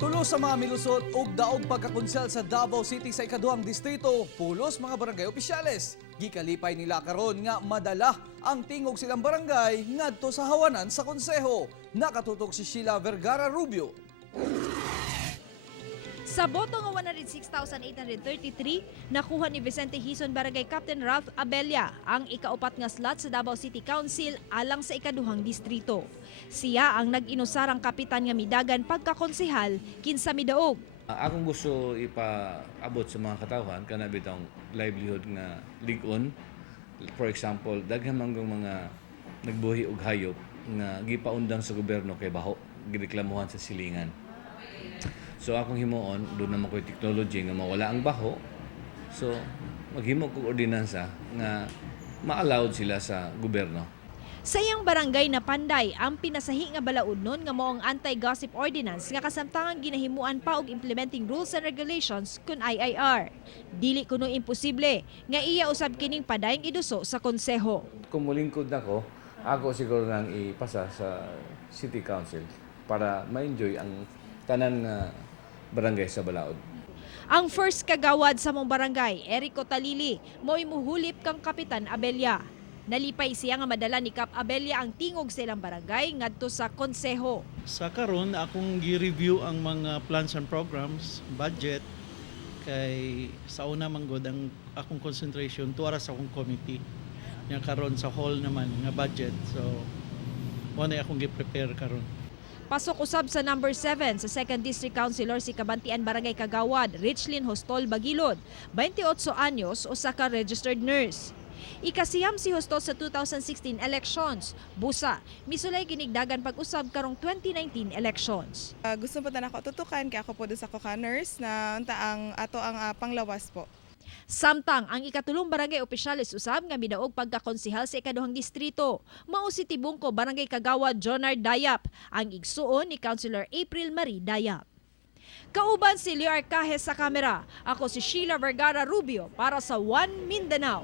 Tulo sa mga milusot ug daog pagkakonsel sa Davao City sa ikaduhang distrito, pulos mga barangay opisyales. Gikalipay nila karon nga madala ang tingog silang barangay ngadto sa hawanan sa konseho. Nakatutok si Sheila Vergara Rubio. Sa boto nga 106,833, nakuha ni Vicente Hison Barangay Captain Ralph Abella ang ikaupat nga slot sa Davao City Council alang sa ikaduhang distrito. Siya ang nag-inusarang kapitan nga midagan pagkakonsehal kinsa midaog. Akong gusto ipaabot sa mga katawhan kana bitong livelihood nga ligon. For example, daghang manggong mga nagbuhi og hayop nga gipaundang sa gobyerno kay baho, gireklamuhan sa silingan. So akong himuon, doon naman ko'y technology nga mawala ang baho. So maghimo ko ordinansa nga ma-allowed sila sa gobyerno. Sa iyang barangay na Panday, ang pinasahi nga balaod nun nga mao ang anti-gossip ordinance nga kasamtangang ginahimuan pa og implementing rules and regulations kun IIR. Dili kuno imposible nga iya usab kining padayong iduso sa konseho. Kung mulingkod nako, ako siguro nang ipasa sa City Council para ma-enjoy ang tanan nga barangay sa balaod. Ang first kagawad sa mong barangay, Erico Talili, mo'y muhulip kang Kapitan Abella. Nalipay siya nga madala ni Kap Abella ang tingog sa ilang barangay ngadto sa konseho. Sa karon akong gi-review ang mga plans and programs, budget kay sa una manggod ang akong concentration tuwara sa akong committee. Yang karon sa hall naman nga budget. So mo na akong gi-prepare karon. Pasok usab sa number 7 sa 2nd District Councilor si Kabantian Barangay Kagawad, Richlyn Hostol Bagilod, 28 anyos, usa ka registered nurse. Ikasiyam si Hostos sa 2016 elections. Busa, misulay ginigdagan pag-usab karong 2019 elections. Gusto po na ako tutukan kaya ako po doon sa nurse na unta ang ato ang panglawas po. Samtang ang ikatulong barangay opisyalis usab nga midaog pagkakonsehal sa ikaduhang distrito. Mao si Tibungko Barangay Kagawad Jonard Dayap, ang igsuon ni Councilor April Marie Dayap. Kauban si Leo Arcajes sa kamera. Ako si Sheila Vergara Rubio para sa One Mindanao.